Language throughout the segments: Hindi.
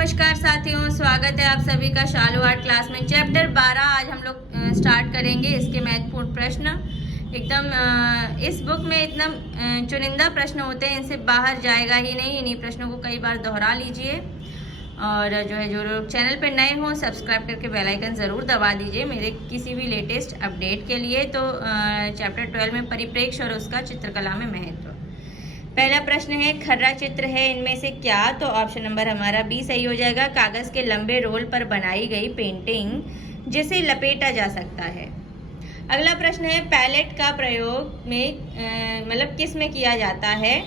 नमस्कार साथियों, स्वागत है आप सभी का शालू आर्ट क्लास में। चैप्टर 12 आज हम लोग स्टार्ट करेंगे। इसके महत्वपूर्ण प्रश्न एकदम इस बुक में इतना चुनिंदा प्रश्न होते हैं, इनसे बाहर जाएगा ही नहीं। इन्हीं प्रश्नों को कई बार दोहरा लीजिए और जो लोग चैनल पर नए हों सब्सक्राइब करके बेल आइकन ज़रूर दबा दीजिए मेरे किसी भी लेटेस्ट अपडेट के लिए। तो चैप्टर 12 में परिप्रेक्ष्य और उसका चित्रकला में महत्व। पहला प्रश्न है, खर्रा चित्र है इनमें से क्या? तो ऑप्शन नंबर हमारा बी सही हो जाएगा। कागज के लंबे रोल पर बनाई गई पेंटिंग जिसे लपेटा जा सकता है। अगला प्रश्न है, पैलेट का प्रयोग में मतलब किस में किया जाता है?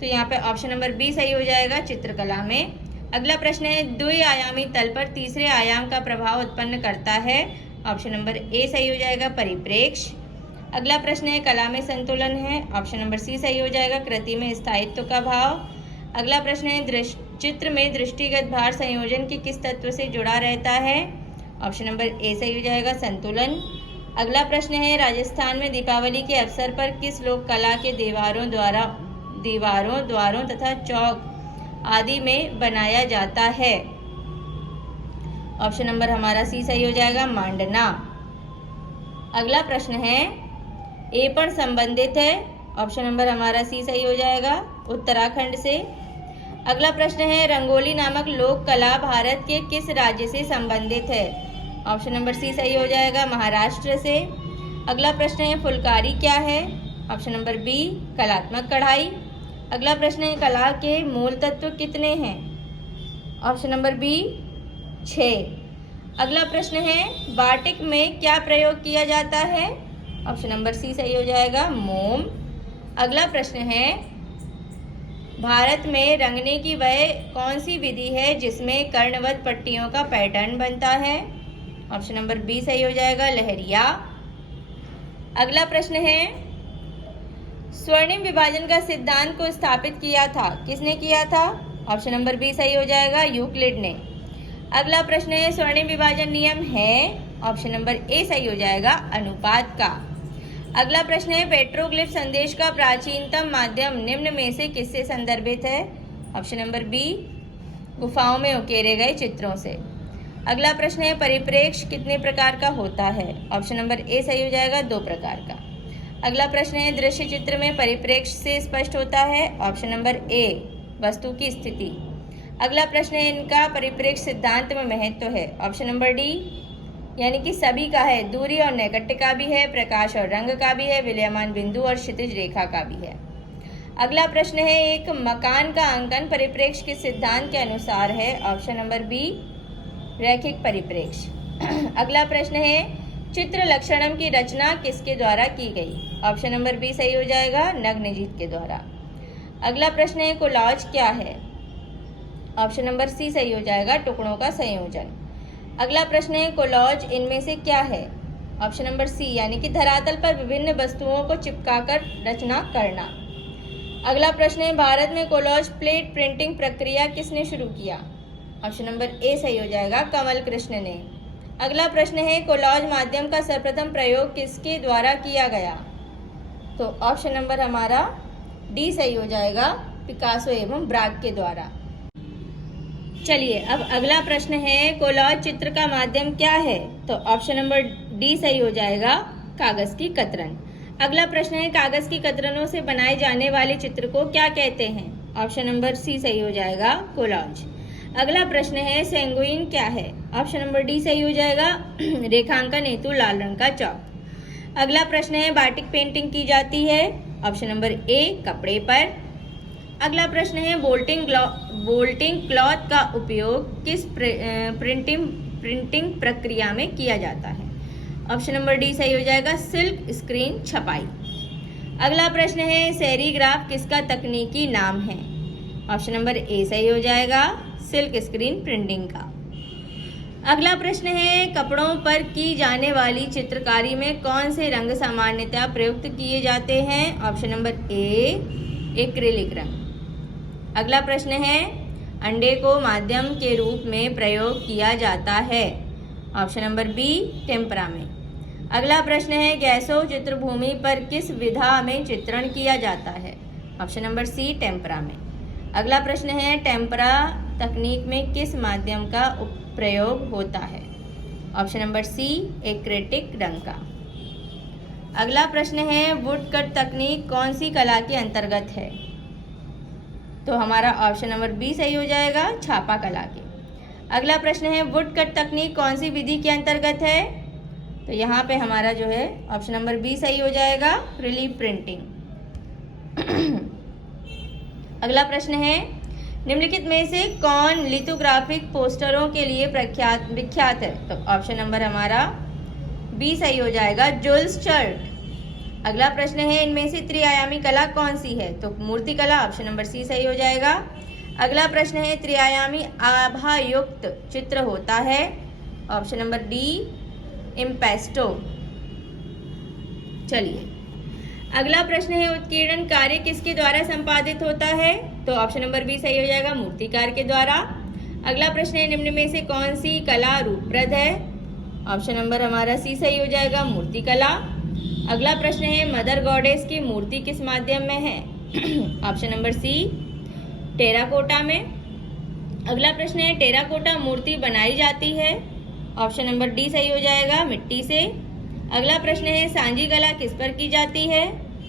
तो यहाँ पे ऑप्शन नंबर बी सही हो जाएगा, चित्रकला में। अगला प्रश्न है, द्विआयामी तल पर तीसरे आयाम का प्रभाव उत्पन्न करता है। ऑप्शन नंबर ए सही हो जाएगा, परिप्रेक्ष्य। अगला प्रश्न है, कला में संतुलन है। ऑप्शन नंबर सी सही हो जाएगा, कृति में स्थायित्व का भाव। अगला प्रश्न है, चित्र में दृष्टिगत भार संयोजन के किस तत्व से जुड़ा रहता है? ऑप्शन नंबर ए सही हो जाएगा, संतुलन। अगला प्रश्न है, राजस्थान में दीपावली के अवसर पर किस लोक कला के दीवारों द्वारों तथा चौक आदि में बनाया जाता है? ऑप्शन नंबर हमारा सी सही हो जाएगा, मांडना। अगला प्रश्न है, ए पर संबंधित है। ऑप्शन नंबर हमारा सी सही हो जाएगा, उत्तराखंड से। अगला प्रश्न है, रंगोली नामक लोक कला भारत के किस राज्य से संबंधित है? ऑप्शन नंबर सी सही हो जाएगा, महाराष्ट्र से। अगला प्रश्न है, फुलकारी क्या है? ऑप्शन नंबर बी, कलात्मक कढ़ाई। अगला प्रश्न है, कला के मूल तत्व कितने हैं? Option number B, 6। अगला प्रश्न है, बाटिक में क्या प्रयोग किया जाता है? ऑप्शन नंबर सी सही हो जाएगा, मोम। अगला प्रश्न है, भारत में रंगने की वह कौन सी विधि है जिसमें कर्णवत पट्टियों का पैटर्न बनता है? ऑप्शन नंबर बी सही हो जाएगा, लहरिया। अगला प्रश्न है, स्वर्णिम विभाजन का सिद्धांत को स्थापित किया था, किसने किया था? ऑप्शन नंबर बी सही हो जाएगा, यूक्लिड ने। अगला प्रश्न है, स्वर्णिम विभाजन नियम है? ऑप्शन नंबर ए सही हो जाएगा, अनुपात का। अगला प्रश्न है, पेट्रोग्लिफ संदेश का प्राचीनतम माध्यम निम्न में से किससे संदर्भित है? ऑप्शन नंबर बी, गुफाओं में उकेरे गए चित्रों से। अगला प्रश्न है, परिप्रेक्ष्य कितने प्रकार का होता है? ऑप्शन नंबर ए सही हो जाएगा, 2 प्रकार का। अगला प्रश्न है, दृश्य चित्र में परिप्रेक्ष्य से स्पष्ट होता है। ऑप्शन नंबर ए, वस्तु की स्थिति। अगला प्रश्न है, इनका परिप्रेक्ष्य सिद्धांत में महत्व है। ऑप्शन नंबर डी, यानी कि सभी का है, दूरी और नैकट्य का भी है, प्रकाश और रंग का भी है, विलयमान बिंदु और क्षितिज रेखा का भी है। अगला प्रश्न है, एक मकान का अंकन परिप्रेक्ष्य के सिद्धांत के अनुसार है। ऑप्शन नंबर बी, रैखिक परिप्रेक्ष्य। अगला प्रश्न है, चित्र लक्षणम की रचना किसके द्वारा की गई? ऑप्शन नंबर बी सही हो जाएगा, नग्नजीत के द्वारा। अगला प्रश्न है, कोलाज क्या है? ऑप्शन नंबर सी सही हो जाएगा, टुकड़ों का संयोजन। अगला प्रश्न है, कोलाज इनमें से क्या है? ऑप्शन नंबर सी, यानी कि धरातल पर विभिन्न वस्तुओं को चिपकाकर रचना करना। अगला प्रश्न है, भारत में कोलाज प्लेट प्रिंटिंग प्रक्रिया किसने शुरू किया? ऑप्शन नंबर ए सही हो जाएगा, कमल कृष्ण ने। अगला प्रश्न है, कोलाज माध्यम का सर्वप्रथम प्रयोग किसके द्वारा किया गया? तो ऑप्शन नंबर हमारा डी सही हो जाएगा, पिकासो एवं ब्राग के द्वारा। चलिए अब अगला प्रश्न है, कोलाज चित्र का माध्यम क्या है? तो ऑप्शन नंबर डी सही हो जाएगा, कागज की कतरन। अगला प्रश्न है, कागज की कतरनों से बनाए जाने वाले चित्र को क्या कहते हैं? ऑप्शन नंबर सी सही हो जाएगा, कोलाज। अगला प्रश्न है, सेंगुइन क्या है? ऑप्शन नंबर डी सही हो जाएगा, रेखांकन हेतु लाल रंग का चौक। अगला प्रश्न है, बाटिक पेंटिंग की जाती है? ऑप्शन नंबर ए, कपड़े पर। अगला प्रश्न है, बोल्टिंग क्लॉथ का उपयोग किस प्रिंटिंग प्रक्रिया में किया जाता है? ऑप्शन नंबर डी सही हो जाएगा, सिल्क स्क्रीन छपाई। अगला प्रश्न है, सेरीग्राफ किसका तकनीकी नाम है? ऑप्शन नंबर ए सही हो जाएगा, सिल्क स्क्रीन प्रिंटिंग का। अगला प्रश्न है, कपड़ों पर की जाने वाली चित्रकारी में कौन से रंग सामान्यतः प्रयुक्त किए जाते हैं? ऑप्शन नंबर ए, एक्रिलिक रंग। अगला प्रश्न है, अंडे को माध्यम के रूप में प्रयोग किया जाता है? ऑप्शन नंबर बी, टेम्परा में। अगला प्रश्न है, गैसों चित्रभूमि पर किस विधा में चित्रण किया जाता है? ऑप्शन नंबर सी, टेम्परा में। अगला प्रश्न है टेम्परा तकनीक में किस माध्यम का प्रयोग होता है? ऑप्शन नंबर सी एक्रेटिक रंग का। अगला प्रश्न है वुड कट तकनीक कौन सी कला के अंतर्गत है? तो हमारा ऑप्शन नंबर बी सही हो जाएगा, छापा कला के। अगला प्रश्न है वुड कट तकनीक कौन सी विधि के अंतर्गत है? तो यहाँ पे हमारा जो है ऑप्शन नंबर बी सही हो जाएगा, रिलीफ प्रिंटिंग। अगला प्रश्न है निम्नलिखित में से कौन लिथोग्राफिक पोस्टरों के लिए विख्यात है? तो ऑप्शन नंबर हमारा बी सही हो जाएगा, जुल्स चार्ट। अगला प्रश्न है इनमें से त्रिआयामी कला कौन सी है? तो मूर्ति कला, ऑप्शन नंबर सी सही हो जाएगा। अगला प्रश्न है त्रिआयामी आभा युक्त चित्र होता है? Option number D impasto. चलिए अगला प्रश्न है उत्कीर्णन कार्य किसके द्वारा संपादित होता है? तो ऑप्शन नंबर बी सही हो जाएगा, मूर्तिकार के द्वारा। अगला प्रश्न है निम्न में से कौन सी कला रूपप्रद है? ऑप्शन नंबर हमारा सी सही हो जाएगा, मूर्ति कला। अगला प्रश्न है मदर गॉडेस की मूर्ति किस माध्यम में है? ऑप्शन नंबर सी टेराकोटा में। अगला प्रश्न है टेराकोटा मूर्ति बनाई जाती है? ऑप्शन नंबर डी सही हो जाएगा, मिट्टी से। अगला प्रश्न है सांझी कला किस पर की जाती है?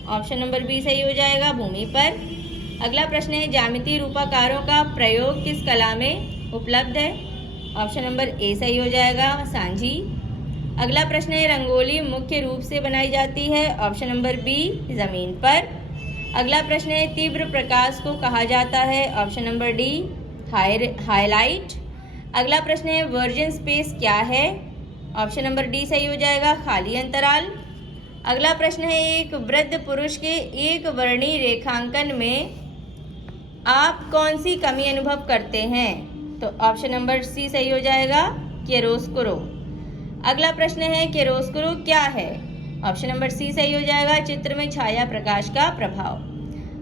ऑप्शन नंबर बी सही हो जाएगा, भूमि पर। अगला प्रश्न है ज्यामितीय रूपाकारों का प्रयोग किस कला में उपलब्ध है? ऑप्शन नंबर ए सही हो जाएगा, सांझी। अगला प्रश्न है रंगोली मुख्य रूप से बनाई जाती है? ऑप्शन नंबर बी जमीन पर। अगला प्रश्न है तीव्र प्रकाश को कहा जाता है? Option number D highlight. अगला प्रश्न है वर्जिन स्पेस क्या है? ऑप्शन नंबर डी सही हो जाएगा, खाली अंतराल। अगला प्रश्न है एक वृद्ध पुरुष के एक वर्णीय रेखांकन में आप कौन सी कमी अनुभव करते हैं? तो ऑप्शन नंबर सी सही हो जाएगा, क्लेरोस्कुरो। अगला प्रश्न है क्लेरोस्कुरो क्या है? ऑप्शन नंबर सी सही हो जाएगा, चित्र में छाया प्रकाश का प्रभाव।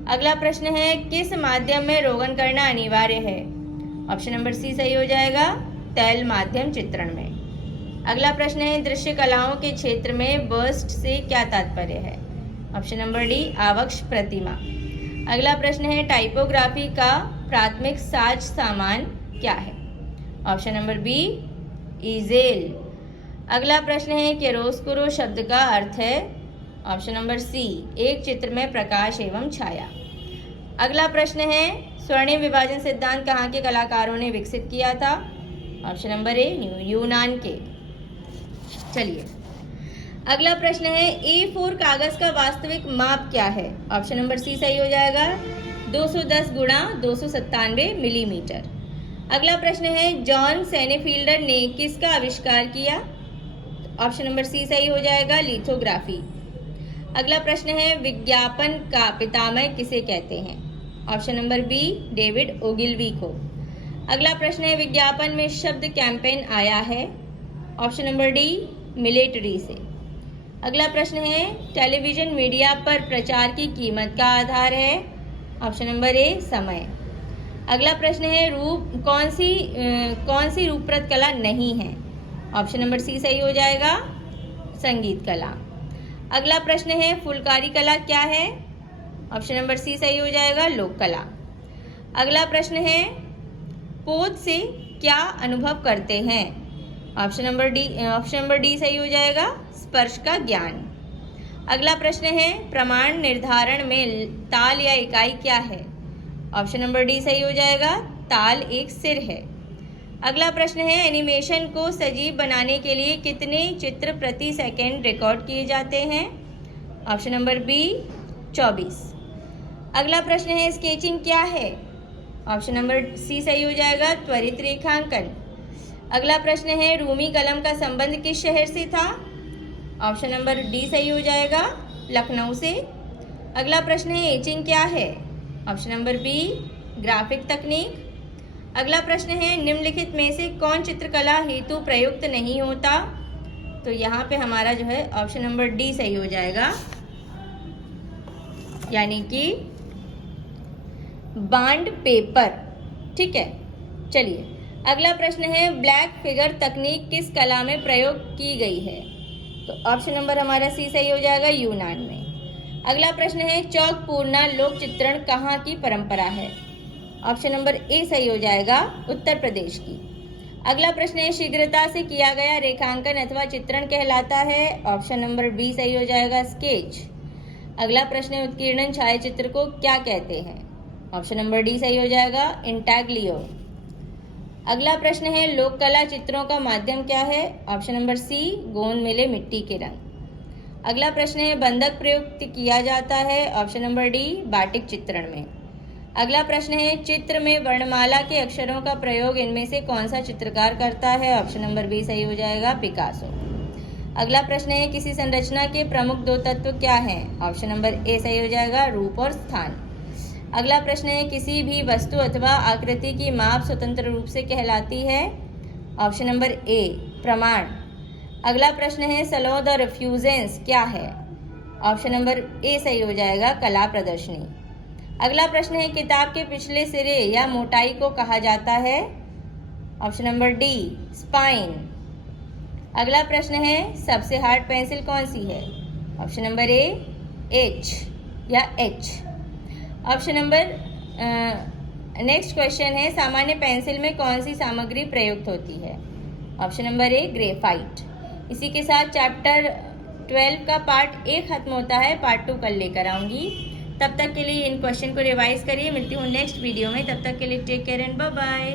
अगला प्रश्न है किस माध्यम में रोगन करना अनिवार्य है? ऑप्शन नंबर सी सही हो जाएगा, तैल माध्यम चित्रण में। अगला प्रश्न है दृश्य कलाओं के क्षेत्र में बर्स्ट से क्या तात्पर्य है? ऑप्शन नंबर डी आवक्ष प्रतिमा। अगला प्रश्न है टाइपोग्राफी का प्राथमिक साज सामान क्या है? Option number B easel. अगला प्रश्न है क्लेरोस्कुरो शब्द का अर्थ है? ऑप्शन नंबर सी एक चित्र में प्रकाश एवं छाया। अगला प्रश्न है स्वर्णिम विभाजन सिद्धांत कहाँ के कलाकारों ने विकसित किया था? ऑप्शन नंबर ए यूनान के। चलिए अगला प्रश्न है A4 कागज का वास्तविक माप क्या है? ऑप्शन नंबर सी सही हो जाएगा, 210 गुणा 297 मिलीमीटर। अगला प्रश्न है जॉन सेनेफील्डर ने किसका आविष्कार किया? ऑप्शन नंबर सी सही हो जाएगा, लिथोग्राफी। अगला प्रश्न है विज्ञापन का पितामह किसे कहते हैं? Option number B David Ogilvy को। अगला प्रश्न है विज्ञापन में शब्द कैंपेन आया है? ऑप्शन नंबर डी मिलिट्री से। अगला प्रश्न है टेलीविजन मीडिया पर प्रचार की कीमत का आधार है? ऑप्शन नंबर ए समय। अगला प्रश्न है कौन सी रूपप्रद कला नहीं है? ऑप्शन नंबर सी सही हो जाएगा, संगीत कला। अगला प्रश्न है फुलकारी कला क्या है? ऑप्शन नंबर सी सही हो जाएगा, लोक कला। अगला प्रश्न है पोत से क्या अनुभव करते हैं? ऑप्शन नंबर डी सही हो जाएगा, स्पर्श का ज्ञान। अगला प्रश्न है प्रमाण निर्धारण में ताल या इकाई क्या है? ऑप्शन नंबर डी सही हो जाएगा, ताल एक सिर है। अगला प्रश्न है एनिमेशन को सजीव बनाने के लिए कितने चित्र प्रति सेकंड रिकॉर्ड किए जाते हैं? Option number B 24। अगला प्रश्न है स्केचिंग क्या है? ऑप्शन नंबर सी सही हो जाएगा, त्वरित रेखांकन। अगला प्रश्न है रूमी कलम का संबंध किस शहर से था? ऑप्शन नंबर डी सही हो जाएगा, लखनऊ से। अगला प्रश्न है एचिंग क्या है? ऑप्शन नंबर बी ग्राफिक तकनीक। अगला प्रश्न है निम्नलिखित में से कौन चित्रकला हेतु प्रयुक्त नहीं होता? तो यहाँ पे हमारा जो है ऑप्शन नंबर डी सही हो जाएगा, यानी कि बॉन्ड पेपर। ठीक है, चलिए अगला प्रश्न है ब्लैक फिगर तकनीक किस कला में प्रयोग की गई है? तो ऑप्शन नंबर हमारा सी सही हो जाएगा, यूनान में। अगला प्रश्न है चौक पूर्णा लोक चित्रण कहाँ की परंपरा है? ऑप्शन नंबर ए सही हो जाएगा, उत्तर प्रदेश की। अगला प्रश्न है, शीघ्रता से किया गया रेखांकन अथवा चित्रण कहलाता है। ऑप्शन नंबर बी सही हो जाएगा, स्केच। अगला प्रश्न है, उत्कीर्णन छायाचित्र को क्या कहते हैं। ऑप्शन नंबर डी सही हो जाएगा, इंटाग्लियो। अगला प्रश्न है, लोक कला चित्रों का माध्यम क्या है। ऑप्शन नंबर सी, गोंद मिले मिट्टी के रंग। अगला प्रश्न है, बंधक प्रयुक्त किया जाता है। ऑप्शन नंबर डी, बाटिक चित्रण में। अगला प्रश्न है, चित्र में वर्णमाला के अक्षरों का प्रयोग इनमें से कौन सा चित्रकार करता है। ऑप्शन नंबर बी सही हो जाएगा, पिकासो। अगला प्रश्न है, किसी संरचना के प्रमुख दो तत्व क्या हैं। ऑप्शन नंबर ए सही हो जाएगा, रूप और स्थान। अगला प्रश्न है, किसी भी वस्तु अथवा आकृति की माप स्वतंत्र रूप से कहलाती है। ऑप्शन नंबर ए, प्रमाण। अगला प्रश्न है, सलोद और रिफ्यूजेंस क्या है। ऑप्शन नंबर ए सही हो जाएगा, कला प्रदर्शनी। अगला प्रश्न है, किताब के पिछले सिरे या मोटाई को कहा जाता है। Option number D, spine. अगला प्रश्न है, सबसे हार्ड पेंसिल कौन सी है। ऑप्शन नंबर ए, एच या H. Option number next question है, सामान्य पेंसिल में कौन सी सामग्री प्रयुक्त होती है। Option number A, graphite. इसी के साथ चैप्टर 12 का पार्ट ए खत्म होता है। पार्ट 2 कल लेकर आऊँगी। तब तक के लिए इन क्वेश्चन को रिवाइज करिए। मिलती हूँ नेक्स्ट वीडियो में। तब तक के लिए take care and bye bye.